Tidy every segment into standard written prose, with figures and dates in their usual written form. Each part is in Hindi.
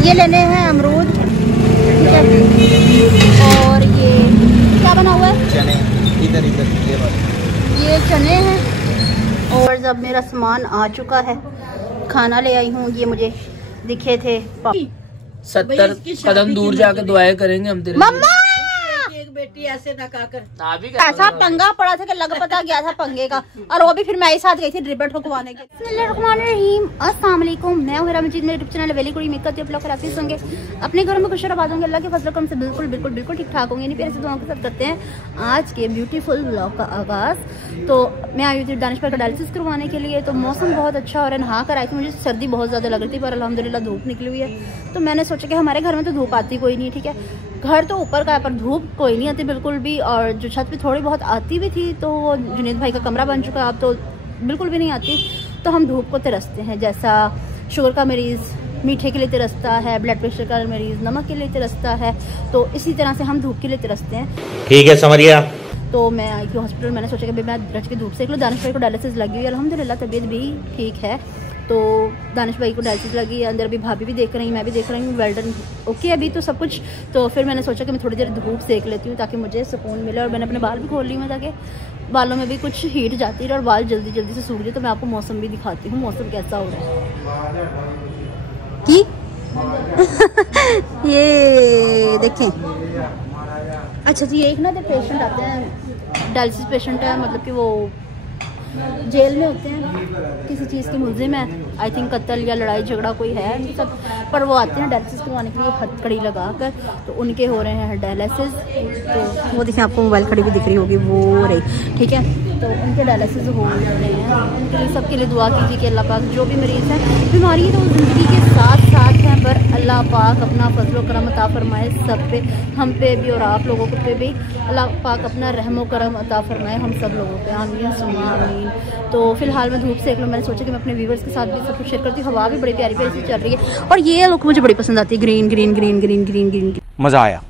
ये लेने हैं अमरूद, और ये क्या बना हुआ है? चने। इधर ये चने हैं। और जब मेरा सामान आ चुका है, खाना ले आई हूँ। ये मुझे दिखे थे 70 कदम दूर जाकर दुआएं करेंगे हम तेरे। मम्मा बेटी ऐसे ना कहकर ऐसा पंगा पड़ा था कि लग पता गया था पंगे का, और वो भी फिर मेरे साथ गई थी रिबन ठुकवाने के। बिस्मिल्लाहिर्रहमानिर्रहीम, अस्सलाम वालेकुम। मैं हूं हिरा मजीद, मेरे यूट्यूब चैनल वेली कुड़ी मेकअप आप लोग खराब होंगे, अपने घरों में खुश आबाद होंगे, अल्लाह के फजल करम से बिल्कुल बिल्कुल बिल्कुल ठीक ठाक होंगे। प्यारे से दुआओं के साथ करते हैं आज के ब्यूटीफुल व्लॉग का आगाज़। तो मैं आई थी दानिश भाई का डायलिसिस करवाने के लिए। तो मौसम बहुत अच्छा और नहा कर आई थी, मुझे सर्दी बहुत ज़्यादा लग रही थी, पर अल्हम्दुलिल्लाह धूप निकली हुई है। तो मैंने सोचा कि हमारे घर में तो धूप आती कोई नहीं, ठीक है, घर तो ऊपर का है पर धूप कोई नहीं आती बिल्कुल भी। और जो छत पे थोड़ी बहुत आती भी थी तो वो जुनेद भाई का कमरा बन चुका, अब तो बिल्कुल भी नहीं आती। तो हम धूप को तरसते हैं, जैसा शुगर का मरीज़ मीठे के लिए तरसता है, ब्लड प्रेशर का मरीज़ नमक के लिए तरसता है, तो इसी तरह से हम धूप के लिए तरसते हैं। ठीक है, समझ गया। तो मैं आई थी हॉस्पिटल, मैंने सोचा कि मैं रच के धूप सेक लूँ। दानिश भाई को डायलिसिस लगी हुई है, अल्हम्दुलिल्लाह तबीयत भी ठीक है। तो दानिश भाई को डायलिसिस लगी है, अंदर अभी भाभी भी देख रही हैं, मैं भी देख रही हूँ, वेल्डन ओके अभी तो सब कुछ। तो फिर मैंने सोचा कि मैं थोड़ी देर धूप सेक लेती हूँ ताकि मुझे सुकून मिले। और मैंने अपने बाल भी खोल ली मैं, ताकि बालों में भी कुछ हीट जाती है और बाल जल्दी जल्दी से सूख जाए। तो मैं आपको मौसम भी दिखाती हूँ, मौसम कैसा हो रहा है कि ये देखें। अच्छा जी, एक ना पेशेंट आते हैं, डायलिसिस पेशेंट है, मतलब कि वो जेल में होते हैं, किसी चीज़ के मुलजिम है, आई थिंक कत्ल या लड़ाई झगड़ा कोई है नहीं सब, पर वो आते हैं डायलिसिस करवाने के लिए हथकड़ी लगा कर। तो उनके हो रहे हैं डायलिसिस। तो वो देखिए, आपको मोबाइल खड़ी भी दिख रही होगी, वो रही, ठीक है। तो उनके डायलिसिस हो रहे हैं, उनके लिए सबके लिए दुआ कीजिए कि अल्लाह पाक जो भी मरीज़ है, बीमारी है तो ज़िंदगी के साथ साथ हैं, पर अल्लाह पाक अपना फजल करम अता फरमाए सब पे, हम पे भी और आप लोगों पे भी। अल्लाह पाक अपना रहम करम अता फरमाए हम सब लोगों पे, आमीन सुम्मा आमीन। तो फिलहाल मैं धूप सेक लूँ, मैंने सोचा कि मैं अपने व्यूवर्स के साथ भी सब कुछ शेयर करती हूँ। हवा भी बड़ी प्यारी प्यारी सी चल रही है, और ये लुक मुझे बड़ी पसंद आती है, green green green green green green. मजा आया,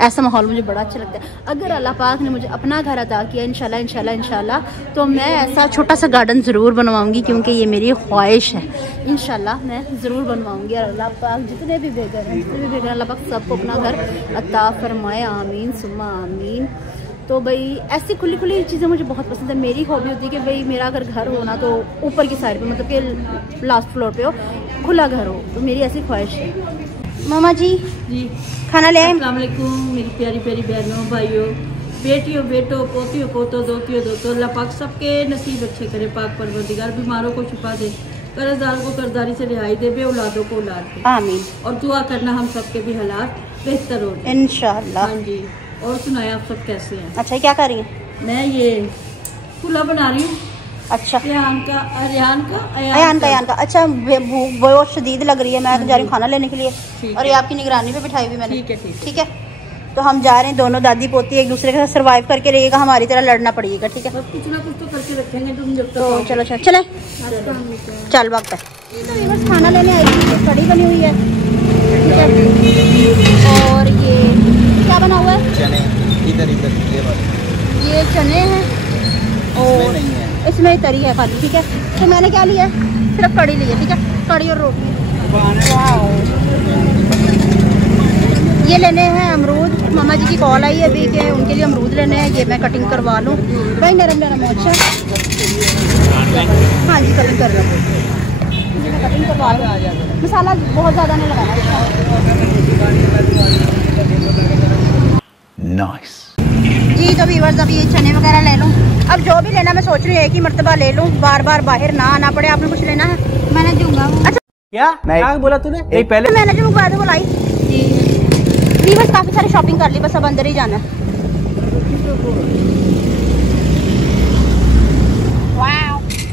ऐसा माहौल मुझे बड़ा अच्छा लगता है। अगर अल्लाह पाक ने मुझे अपना घर अता किया इंशाल्लाह इंशाल्लाह इंशाल्लाह, तो मैं ऐसा छोटा सा गार्डन ज़रूर बनवाऊंगी, क्योंकि ये मेरी ख्वाहिश है। इंशाल्लाह मैं ज़रूर बनवाऊंगी, और अल्लाह पाक जितने भी बेघर हैं, जितने भी बेघर हैं, अल्लाह पाक सबको अपना घर अता फरमाए, आमीन सुम्मा आमीन। तो भाई ऐसी खुली खुली चीज़ें मुझे बहुत पसंद है। मेरी हॉबी होती है कि भाई मेरा अगर घर हो ना तो ऊपर की साइड पे, मतलब कि लास्ट फ्लोर पे हो, खुला घर हो, तो मेरी ऐसी ख्वाहिश है। मामा जी खाना ले आए। अस्सलाम वालेकुम मेरी प्यारी प्यारी बहनों भाइयों, बेटियों बेटों, पोतियों पोतों, दोतियों दोतों, अल्लाह पाक सबके नसीब अच्छे करे, पाक परवरदिगार बीमारों को शिफा दे, कर्जदारों को कर्जदारी से रिहाई दे, बे औलादों को औलाद दे, आमीन। और दुआ करना हम सबके भी हालात बेहतर हो इंशाअल्लाह। हाँ जी। और सुनाया आप सब कैसे हैं? अच्छा, क्या कर रही हैं? मैं ये पुलाव बना रही हूँ। अच्छा, अयान का। अच्छा, भूख बहुत शदीद लग रही है, मैं तो जा रही हूँ खाना लेने के लिए, और ये आपकी निगरानी पे बिठाई हुई मैंने। ठीक है। तो हम जा रहे हैं, दोनों दादी पोती एक दूसरे के साथ सर्वाइव करके रहिएगा, हमारी तरह लड़ना पड़ेगा, ठीक है। कुछ ना कुछ तो करके रखेंगे तुम जब तक। तो चलो चले चल वक्त है। बस खाना लेने आई थी, कढ़ी बनी हुई है, ठीक है। और ये क्या बना हुआ है? चने। इधर ये चने हैं, और इसमें तरी है खाली, ठीक है। तो मैंने क्या लिया है, सिर्फ कड़ी ली है, ठीक है, कड़ी और रोटी। ये लेने हैं अमरूद, मामा जी की कॉल आई है अभी कि उनके लिए अमरूद लेने हैं, ये मैं कटिंग करवा लूँ भाई, नरम नरम। अच्छा हाँ जी, कटिंग कर रहा हूँ, मैं कटिंग करवा लूँ, मसाला बहुत ज़्यादा नहीं लगाना। नाइस जी। तो व्यूअर्स, अब ये चने वगैरह ले लूँ, अब जो भी लेना मैं सोच रही हूँ एक ही मरतबा ले लूँ, बार बार बाहर ना आना पड़े। आपने कुछ लेना है? मैंने दूंगा। अच्छा क्या बोला तूने? एक पहले मैंने जो मंगवा दे वो लाई जी। व्यूअर्स, काफ़ी सारी शॉपिंग कर ली, बस अब अंदर ही जाना है।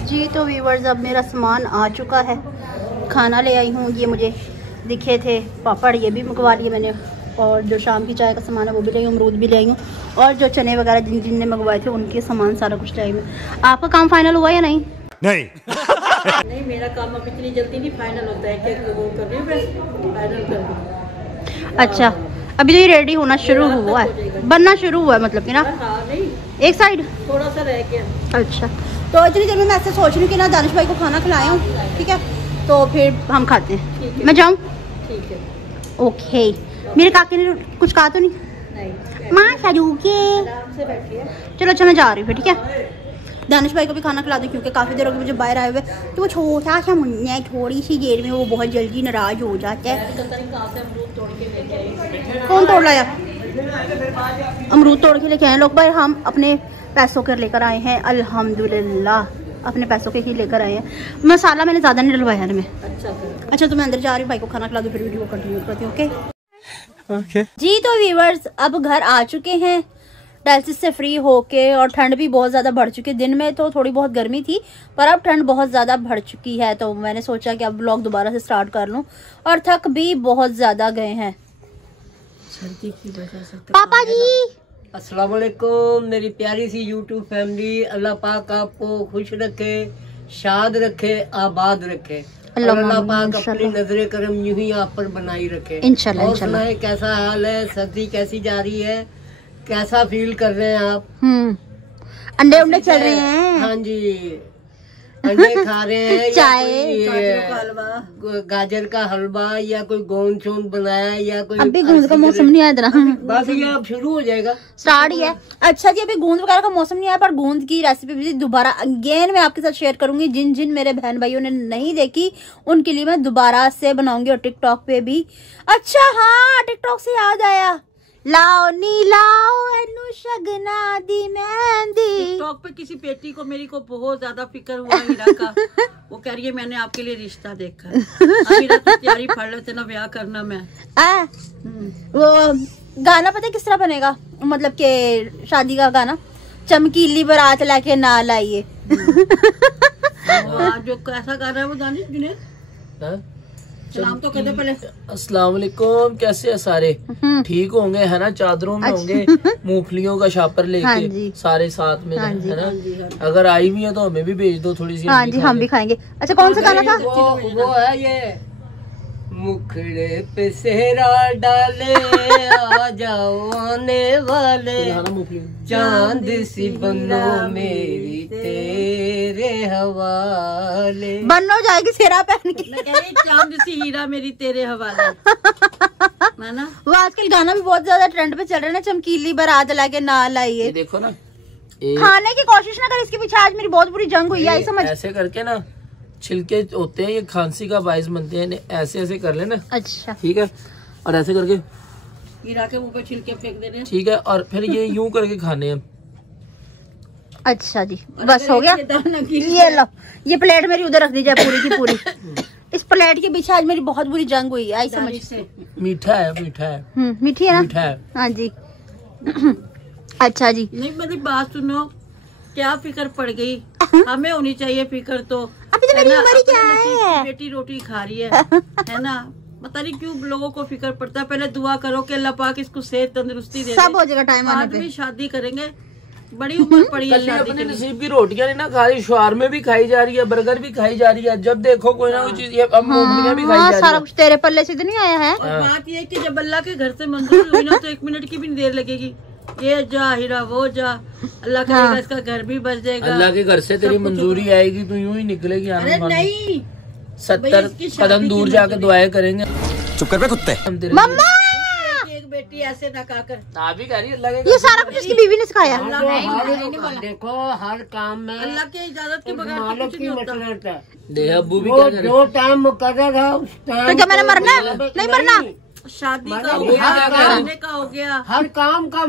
जी। तो व्यूअर्स, अब मेरा सामान आ चुका है, खाना ले आई हूँ। ये मुझे दिखे थे पापड़, ये भी मंगवा लिए मैंने, और जो शाम की चाय का सामान है वो भी ले आई हूँ, अमरूद भी ले आई हूँ, और जो चने वगैरह जिनने मंगवाए थे उनके सामान सारा कुछ ले आई हूँ। आपका काम फाइनल हुआ या नहीं? नहीं, मेरा काम अब इतनी जल्दी नहीं फाइनल होता है, क्या वो कर रही हूँ, फाइनल कर रही। अच्छा, अभी तो ये रेडी होना शुरू हुआ है, बनना शुरू हुआ है, मतलब कि ना। हाँ, नहीं एक साइड थोड़ा सा रह गया। अच्छा, तो इतनी देर में मैं ऐसे सोच रही हूँ कि ना दानिश भाई को खाना खिलाया हूँ, ठीक है, तो फिर हम खाते हैं। मैं जाऊँ? ठीक है, ओके। मेरे काके ने कुछ कहा तो नहीं? माँ शाजू के आराम से बैठिए। चलो अच्छा मैं जा रही हूँ फिर, ठीक है। दानिश भाई को भी खाना खिला दूँ क्योंकि काफ़ी देर हो गई मुझे बाहर आए हुए। तो वो छोटा सा मुन्ना है, थोड़ी सी देर में वो बहुत जल्दी नाराज हो जाता है। कौन तोड़ लाया? अमरूद तोड़ के लेके आए लोग भाई। हम अपने पैसों के लेकर आए हैं, अल्हम्दुलिल्लाह अपने पैसों के ही लेकर आए हैं। मसाला मैंने ज़्यादा नहीं डलवाया है। अच्छा तो मैं अंदर जा रही हूँ, भाई को खाना खिला दूँ फिर वीडियो कंटिन्यू करती हूँ। ओके जी। तो व्यूवर्स अब घर आ चुके हैं डायलिसिस से फ्री होके, और ठंड भी बहुत ज़्यादा बढ़ चुकी है। दिन में तो थोड़ी बहुत गर्मी थी पर अब ठंड बहुत ज़्यादा बढ़ चुकी है, तो मैंने सोचा कि अब ब्लॉग दोबारा से स्टार्ट कर लूँ। और थक भी बहुत ज़्यादा गए हैं। सर्दी की वजह से पापा जी अस्सलाम वालेकुम मेरी प्यारी सी यूट्यूब फैमिली। अल्लाह पाक आपको खुश रखे, शाद रखे, आबाद रखे। और अल्लाह पाक अपनी नजरे करम यूं ही आप पर बनाई रखे इंशाल्लाह। और सुनाए कैसा हाल है, सर्दी कैसी जा रही है, कैसा फील कर रहे हैं आप? अंडे उंडे चल रहे हैं? हाँ जी, अंडे खा रहे हैं चाय, गाजर का हलवा या कोई गोंद शोंद बनाया या कोई। अभी गूंद का मौसम नहीं आया इधर, बस ये अब शुरू हो जाएगा, स्टार्ट ही है। अच्छा जी अभी गूंद वगैरह का मौसम नहीं आया पर गूंद की रेसिपी भी दोबारा अगेन मैं आपके साथ शेयर करूंगी। जिन जिन मेरे बहन भाइयों ने नहीं देखी उनके लिए मैं दोबारा से बनाऊंगी, और टिकटॉक पे भी। अच्छा हाँ, टिकटॉक से याद आया, लाओ नी लाओ एनु शगना दी मेहंदी। टिकटॉक पे किसी बेटी को मेरी को बहुत ज्यादा फिक्र हुआ हीरा का। वो कह रही है मैंने आपके लिए रिश्ता देखा। हीरा तो तैयारी पढ़ लेते ना ब्याह करना। मैं वो गाना पता है किस तरह बनेगा, मतलब के शादी का गाना, चमकीली बारात लाके ना लाइए। जो कैसा गाना है वो दानिश जुनैद? सलाम तो कहते पहले। अस्सलाम वालेकुम, कैसे है सारे? ठीक होंगे है ना? चादरों में होंगे, मूंगफलियों का शापर लेके सारे साथ में है ना? अगर आई भी है तो हमें भी भेज दो थोड़ी सी। हाँ जी हम भी खाएंगे। अच्छा कौन सा गाना था? वो है ये मुखड़े पे सेहरा डाले आ जाओ आने वाले, चांद सी बनो मेरी तेरे हवाले। बनो जाएगी सेहरा पहन के, चांद सी हीरा मेरी तेरे हवाले। है ना? वो आजकल गाना भी बहुत ज्यादा ट्रेंड पे चल रहा है ना, चमकीली बारात लाके ना लाइए। देखो ना, खाने की कोशिश ना कर, इसके पीछे आज मेरी बहुत बुरी जंग हुई है। समझ ऐसे करके ना छिलके होते हैं, ये खांसी का बायस बनते हैं, ऐसे ऐसे कर लेना। अच्छा ठीक है, और ऐसे करके हीरा के मुंह पे छिलके फेंक देने। ठीक है, और फिर ये यूं करके खाने हैं। अच्छा जी बस हो गया। ये लो, ये प्लेट मेरी उधर रख दीजिए पूरी की पूरी। इस प्लेट के पीछे आज मेरी बहुत बुरी जंग हुई है, आई समझ से। मीठा है, मीठा है, मीठी है ना? मीठा है हाँ जी। अच्छा जी, नहीं मेरी बात सुनो, क्या फिक्र पड़ गई? हमें होनी चाहिए फिक्र तो। अभी तो मेरी उम्र क्या है? बेटी रोटी खा रही है ना? पता नहीं क्यों लोगों को फिक्र पड़ता है। पहले दुआ करो कि अल्लाह पाक इसको सेहत तंदुरुस्ती दे, सब हो जाएगा टाइम आने पे। आदमी शादी करेंगे, बड़ी उम्र पड़ी है शादी अपने नसीब की रोटियां नहीं ना खा रही, शवारमे भी खाई जा रही है, बर्गर भी खाई जा रही है, जब देखो कोई ना कोई चीज। अब मूंगफलियां भी खाई जा रही है। सारा कुछ तेरे पल्ले से तो नहीं आया है। और बात ये है कि जब अल्लाह के घर से मंजूर हुई ना तो 1 मिनट की भी नहीं देर लगेगी। ये जा हीरा वो जा, अल्लाह करेगा इसका घर भी बच जाएगा। अल्लाह के घर से तेरी मंजूरी आएगी तो यूं ही निकलेगी। अरे नहीं, 70 कदम दूर जाके दुआएं करेंगे। चुप कर बे कुत्ते। मम्मा एक बेटी ऐसे ना कहकर ना भी कह रही अल्लाह के। ये सारा कुछ इसकी बीवी ने सिखाया। देखो हर काम में अल्लाह की इजाजत के बगैर तो मालिक कुछ की नहीं होता। मसलत है। दे अब्बू भी वो क्या करे। जो टाइम मुकर्रर है उस टाइम। तो क्या मैंने मरना है? नहीं मरना। शादी का हो अबू गया, क्या कह रहे हैं? खाने का हो गया, हर काम का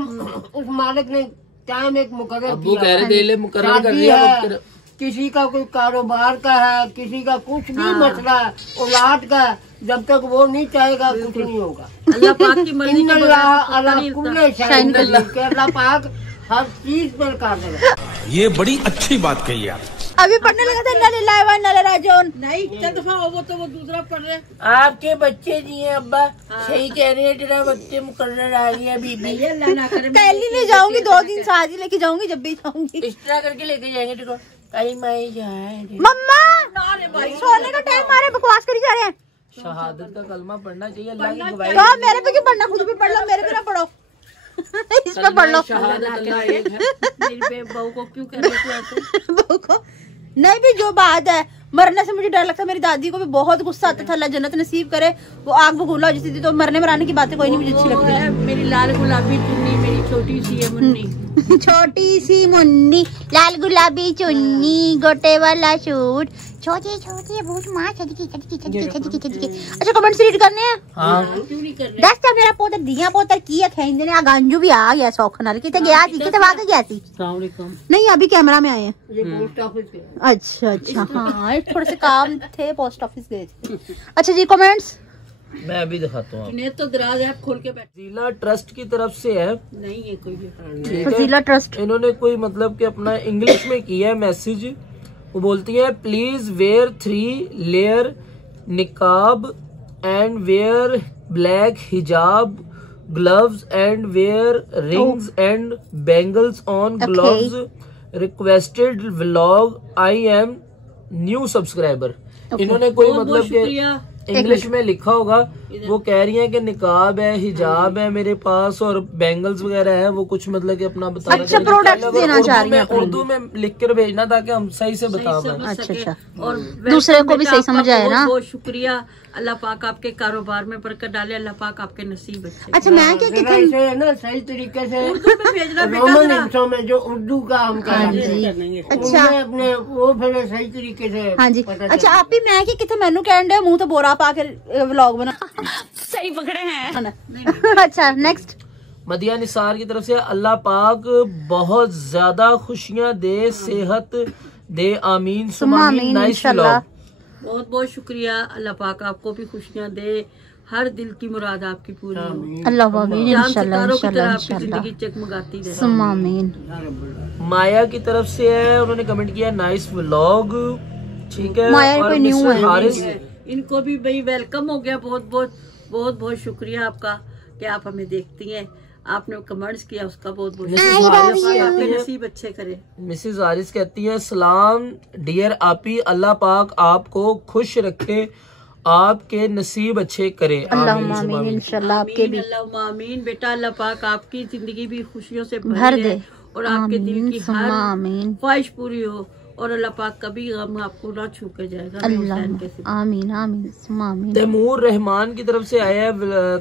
उस मालिक ने टाइम एक मुकर्रर अब्बू किया कह रहे है। दे ले मुकर्रर कर शादी दिया है, किसी का कोई कारोबार का है, किसी का कुछ भी मसला है, औलाद का है, जब तक वो नहीं चाहेगा कुछ नहीं होगा। अल्लाह पाक की मर्जी के बगैर तो कुछ नहीं होता। अल्लाह पाक हर चीज पर कादिर है। ये बड़ी अच्छी बात कही आप। अभी पढ़ने लगा था नले लाइवा नले राजोन। नहीं चल दफा हो, वो तो वो दूसरा पढ़ रहे। आपके बच्चे जी हैं अब्बा, सही कह रहे हैं, तेरा बच्चे मुकर्रर आ गया बीबी। अल्लाह ना करे। कल ही नहीं जाऊंगी, 2 दिन से आज ही लेके जाऊंगी जब भी जाऊंगी। इस तरह करके लेके जाएंगे देखो। कहीं माई जाए मम्मा सोने का टाइम, मारे बकवास करी जा रहे हैं। शहादत का कलमा पढ़ना चाहिए, अल्लाह की गवाही। तो मेरे पे क्यों पढ़ना, खुद भी पढ़ लो, मेरे पे ना पढ़ो। इस पे पढ़ लो। शहादत अल्लाह एक है। मेरी बहू को क्यों कर रहे हो ऐसे? बहू को नहीं, भी जो बात है, मरने से मुझे डर लगता है। मेरी दादी को भी बहुत गुस्सा आता था, अल्लाह जन्नत नसीब करे, वो आग बबूला हो जाती थी। तो मरने मराने की बातें कोई नहीं मुझे अच्छी लगती है। मेरी लाल गुलाबी चुन्नी, मेरी छोटी सी है मुन्नी। छोटी सी मुन्नी, लाल गुलाबी चुन्नी, गोटे वाला सूट, छोटी छोटी बहुत मां छदकी छदकी छदकी छदकी छदकी। अच्छा कमेंट्स रीड करने हैं। हाँ क्यों नहीं कर रहे? दस तो मेरा पोतर दिया पोतर की है खेंदे ने। आ गांजू भी आ गया सौख नाल। किते गया सी, किते भाग गया सी? अस्सलाम वालेकुम। नहीं अभी कैमरा में आए हैं। ये पोस्ट ऑफिस के अच्छा अच्छा, हाँ एक थोड़े से काम थे, पोस्ट ऑफिस गए थे। अच्छा जी कमेंट्स मैं अभी दिखाता हूँ। इन्हें तो दराज है, खोल के बैठ। फजीला ट्रस्ट की तरफ से है। नहीं है कोई भी। ठीक है? फजीला ट्रस्ट। इन्होंने कोई मतलब कि अपना इंग्लिश में किया है मैसेज। वो बोलती है प्लीज वेयर 3 लेयर निकाब एंड वेयर ब्लैक हिजाब gloves and wear rings and bangles on gloves requested vlog I am new subscriber. इन्होंने कोई बहुत मतलब के शुक्रिया। इंग्लिश में लिखा होगा। वो कह रही है कि निकाब है, हिजाब है मेरे पास और बैंगल्स वगैरह है। वो कुछ मतलब कि अपना बता अच्छा प्रोडक्ट्स देना चाह रही है अपनी। उर्दू में लिख कर भेजना ताकि हम सही से बता पाए। अच्छा अच्छा, और दूसरे को भी सही समझ आए ना। बहुत शुक्रिया। अल्लाह पाक आपके कारोबार में बरकत डाले, अल्लाह पाक आपके नसीब अच्छे। अच्छा मैं क्या जरा कहती इसे ना सही तरीके से उर्दू में भेजना बेटा रोमन जरा। हिस्सों में जो उर्दू का हम कराते हैं अच्छा उनमें अपने वो फिर सही तरीके से हाँ जी। पता अच्छा आप ही मैं कि किथे मैनू कहन दे मुंह तो बोरा पा के व्लॉग बना। सही पकड़े हैं। अच्छा नेक्स्ट। मदिया निसार की तरफ से अल्लाह पाक बहुत ज्यादा खुशियां दे, सेहत दे, आमीन सुमा आमीन। नाइस इंशाल्लाह। व्लॉग। बहुत बहुत शुक्रिया। अल्लाह पाक आपको भी खुशियाँ दे, हर दिल की मुराद आपकी पूरी हो। अल्लाह आमीन चांद इंशाल्लाह सितारों की तरह इंशाल्लाह आपकी इंशाल्लाह। जिंदगी चकमगाती रहे। सुम्मा आमीन। माया की तरफ से है, उन्होंने कमेंट किया नाइस व्लॉग। ठीक है। माया और कोई न्यू मिस्टर है। हारिस इनको भी भाई वेलकम हो गया। बहुत बहुत बहुत बहुत शुक्रिया आपका कि आप हमें देखती हैं। आपने कमेंट्स किया उसका बहुत बहुत शुक्रिया। अल्लाह पाक आपके नसीब अच्छे करे। मिसेस हारिस कहती है सलाम डियर आपी, अल्लाह पाक आपको खुश रखे, आपके नसीब अच्छे करे। अल्लाह आमीन सुमा आमीन आमीन। इंशाल्लाह आपके भी अल्लाह आमीन। बेटा अल्लाह पाक आपकी जिंदगी भी खुशियों से भर भर दे। दे और आपके दिल आमीन की सुम्मा हर आमीन। ख्वाहिश पूरी हो और अल्लाह पाक कभी गम आपको ना छू के जाएगा। मैं हुसैन के सिवा। अल्लाह आमीन आमीन सुम्मा आमीन। तैमूर रहमान की तरफ से आया है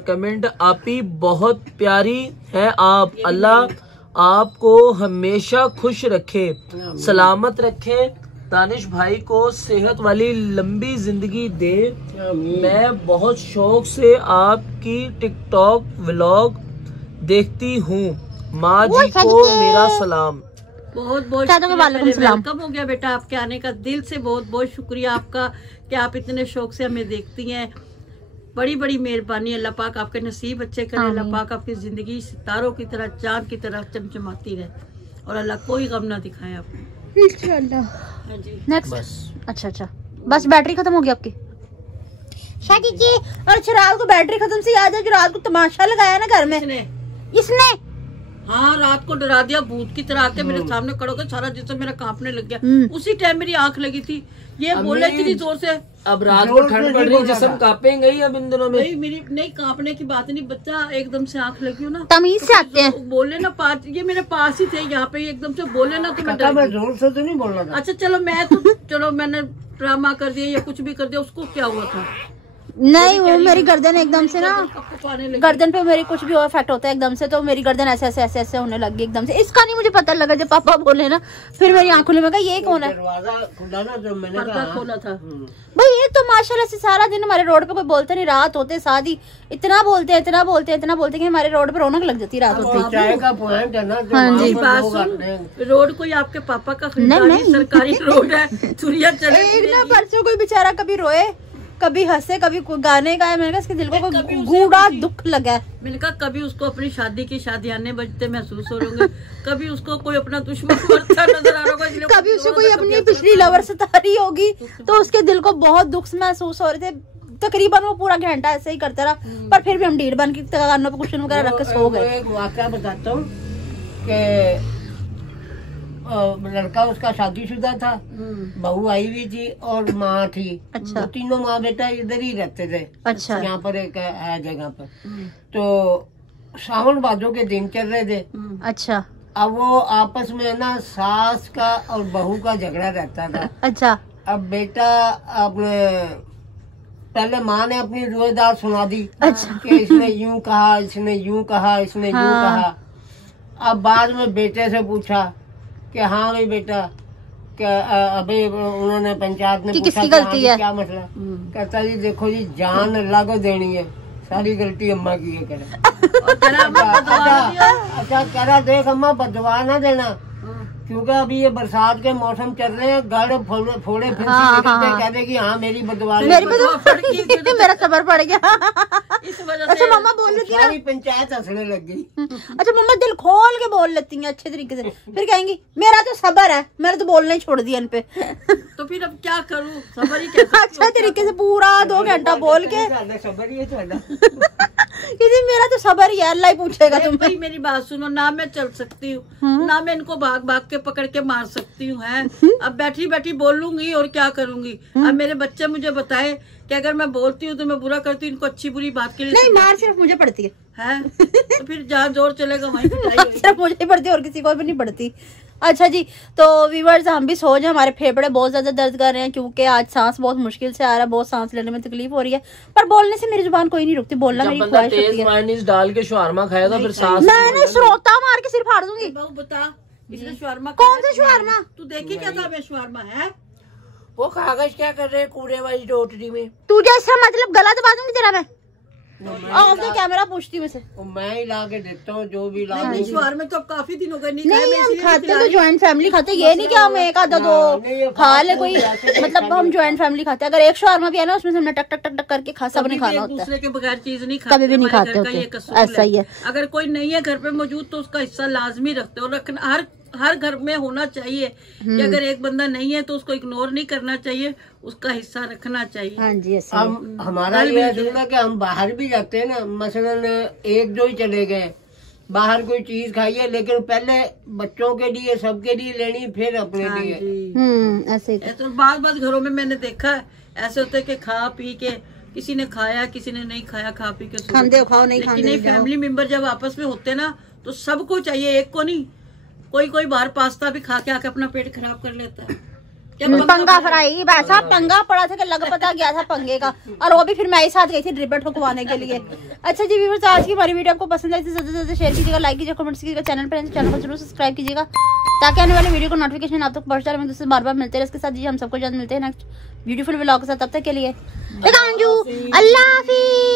कमेंट, आपी बहुत प्यारी है आप, अल्लाह आपको हमेशा खुश रखे, सलामत रखे, दानिश भाई को सेहत वाली लंबी जिंदगी दे। मैं बहुत शौक से आपकी टिकटॉक व्लॉग देखती हूँ, माँ जी को मेरा सलाम। बहुत बहुत चाचा को वालेकुम सलाम। वेलकम हो गया बेटा आपके आने का। दिल से बहुत बहुत शुक्रिया आपका कि आप इतने शौक से हमें देखती हैं। बड़ी बड़ी मेहरबानी। अल्लाह पाक आपके नसीब अच्छे करे। अल्लाह पाक आपकी जिंदगी सितारों की तरह, चांद की तरह चमचमाती रहे और अल्लाह कोई गम ना दिखाए आपको इंशाल्लाह। हाँ जी। नेक्स्ट। बस अच्छा अच्छा बस बैटरी खत्म हो गई आपकी शादी की। और अच्छा रात को बैटरी खत्म से याद है जो रात को तमाशा लगाया ना घर में इसने। हाँ रात को डरा दिया भूत की तरह आके मेरे सामने खड़ो के सारा जिसम मेरा कांपने लग गया। उसी टाइम मेरी आंख लगी थी। ये बोले इतनी जोर से। अब रात को ठंड पड़ रही, जिसम कांपेंगे ही अब इन दिनों में। नहीं मेरी नहीं कांपने की बात नहीं। बच्चा एकदम से आंख लगी हो ना तमीज से आते हैं। बोले ना पास, ये मेरे पास ही थे यहाँ पे, एकदम से बोले ना तो मैं डर मैं गई। जोर से तो नहीं बोल रहा था। अच्छा चलो मैं तो चलो मैंने ड्रामा कर दिया या कुछ भी कर दिया, उसको क्या हुआ था? नहीं वो मेरी गर्दन एकदम से ना, पाने लगी। गर्दन पे मेरी कुछ भी इफेक्ट होता है एकदम से, तो मेरी गर्दन ऐसे ऐसे ऐसे ऐसे होने लगी एकदम से। इसका नहीं मुझे पता लगा जब पापा बोले ना, फिर मेरी आंखों में कहा ये कौन है। दरवाजा खुला ना तो मैंने पर्दा कहा खोला था। भाई ये तो माशाल्लाह से सारा दिन हमारे रोड पे कोई बोलते नहीं, रात होते शादी इतना बोलते हैं इतना बोलते हैं इतना बोलते हैं कि हमारे रोड पे रौनक लग जाती है रात होते। चाय का पॉइंट है ना जो हाँ वहाँ जी। पर बात लोग सुन, आते हैं। रोड कोई आपके पापा का नहीं, खरीदारी नहीं। सरकारी रोड है। चुरिया चले एक ना परसों कोई बेचारा कभी रोए कभी हंसे कभी कोई गाने गाए, मैंने कहा इसके दिल को कोई गूढ़ा दुख लगा है। मैंने कहा कभी उसको अपनी शादी की शादियाने बजते महसूस हो रहे होंगे, कभी उसको कोई अपना दुश्मन मरता नजर आ रहा होगा, इसलिए कभी उसे कोई अपनी पिछली लवर से तारी होगी तो उसके दिल को बहुत दुख महसूस हो रहे थे। तकरीबन वो पूरा घंटा ऐसे ही करता रहा, पर फिर भी हम डील बन के कानों पे कुशन वगैरह रख के सो गए। एक वाकया बताता हूँ कि लड़का उसका शादीशुदा था, बहू आई हुई थी और माँ थी। अच्छा। तो तीनों माँ बेटा इधर ही रहते थे। अच्छा। यहाँ पर एक है जगह पर। तो सावन भादों के दिन चल रहे थे। अच्छा अब वो आपस में ना सास का और बहू का झगड़ा रहता था। अच्छा। अब बेटा अपने पहले माँ ने अपनी रोएदार सुना दी। अच्छा। कि इसने यूं कहा, इसने यूं कहा, इसने यूं कहा। अब बाद में बेटे से पूछा कि हाँ भाई बेटा, क्या अभी उन्होंने पंचायत में कि पूछा किसकी कि गलती हाँ है? क्या मसला। कहता जी देखो जी, जान अल्लाह को देनी है, सारी गलती अम्मा की है। अच्छा कह रहा देख अम्मा बदवा ना देना, क्योंकि अभी ये बरसात के मौसम चल रहे हैं, गाड़ फोड़े फिर कह दे कि हाँ मेरी बदवा मेरा सबर पड़ गया। इस वजह अच्छा मम्मा बोल लेती है, सारी पंचायत हंसने लग गई। अच्छा मम्मा दिल खोल के बोल लेती हैं अच्छे तरीके से, फिर कहेंगी मेरा तो सबर है, मैंने तो बोलना ही छोड़ दिया इन पे। तो फिर अब क्या करूँ, सबर ही कैसे। अच्छा तरीके से पूरा 2 घंटा बोल के सबर ही है ਤੁਹਾਡਾ। कि मेरा तो सबर ही है, अल्लाह ही पूछेगा तुम। भाई मेरी बात सुनो, ना मैं चल सकती हूँ, ना मैं इनको भाग भाग के पकड़ के मार सकती हूँ। है अब बैठी बैठी बोल लूंगी और क्या करूंगी। अब मेरे बच्चे मुझे बताए कि अगर मैं बोलती हूँ तो मैं बुरा करती हूँ, इनको अच्छी बुरी बात के लिए नहीं मार सिर्फ मुझे पड़ती है। तो फिर जहाँ जोर चलेगा वहीं पिटाई सिर्फ मुझे ही पड़ती है और किसी को भी नहीं पड़ती। अच्छा जी, तो व्यूअर्स हम भी सो जाए, हमारे फेफड़े बहुत ज्यादा दर्द कर रहे हैं क्योंकि आज सांस बहुत मुश्किल से आ रहा है, बहुत सांस लेने में तकलीफ हो रही है, पर बोलने से मेरी जुबान कोई नहीं रुकती, बोलना मेरी ख्वाहिश होती है। मायोनीज डाल के शवारमा खाएगा फिर सांस मैंने श्रोता मार के सिर फाड़ दूंगी। बहू बता, इसने शवारमा कौन सा शवारमा? तू देखी क्या था मैं शवारमा है। वो कागज क्या कर रहे हैं कूड़े वाली रोटरी में? तुझे इसका मतलब गला दबा दूंगी तेरा मैं। ऑफ द कैमरा पूछती हूँ मुझसे। मैं ही ला के देता हूँ जो भी ला। शवारमा तो अब काफी दिन हो गए नहीं नहीं हम खाते तो ज्वाइंट फैमिली खाते, ये नहीं कि हम एक आधा दो खा ले कोई, मतलब हम ज्वाइंट फैमिली खाते हैं। अगर एक शवारमा भी है ना उसमें से हमने टक टक टक टक करके खा सब नहीं खाना होता है, दूसरे के बगैर चीज नहीं खाते, कभी भी नहीं खाते होते, ऐसा ही है। अगर कोई नहीं है घर पे मौजूद तो उसका हिस्सा लाजमी रखते और रखना हर घर में होना चाहिए कि अगर एक बंदा नहीं है तो उसको इग्नोर नहीं करना चाहिए, उसका हिस्सा रखना चाहिए। हाँ जी ऐसा हम हमारा ये है कि हम बाहर भी जाते हैं ना, मसलन 1-2 ही चले गए बाहर कोई चीज खाइए, लेकिन पहले बच्चों के लिए सबके लिए लेनी फिर अपने लिए। ऐसे ही तो बाद घरों में मैंने देखा है ऐसे होते कि खा पी के किसी ने खाया किसी ने नहीं खाया, खा पी के खाते हो खाओ नहीं खाते लेकिन फैमिली मेंबर जब आपस में होते ना तो सबको चाहिए, एक को नहीं। कोई बाहर पास्ता भी खा के आके अपना पेट खराब कर लेता है। पंगा फ्राई वैसा पंगा पड़ा था कि लग पता गया था पंगे का, और वो भी फिर मैं ही साथ गई थी रिबन ठुकवाने के लिए। अच्छा जी व्यूअर्स, आज की हमारी वीडियो आपको पसंद आई तो ज्यादा से ज्यादा शेयर कीजिएगा, लाइक कीजिएगा, कमेंट्स कीजिएगा, चैनल को जरूर सब्सक्राइब कीजिएगा ताकि आने वाले वीडियो को नोटिफिकेशन आप तक पहुंच जाए। मैं बार बार मिलते हैं इसके साथ जी, हम सबको जल्द मिलते हैं नेक्स्ट ब्यूटीफुल व्लॉग के साथ। तब तक के लिए अल्लाह हाफिज़।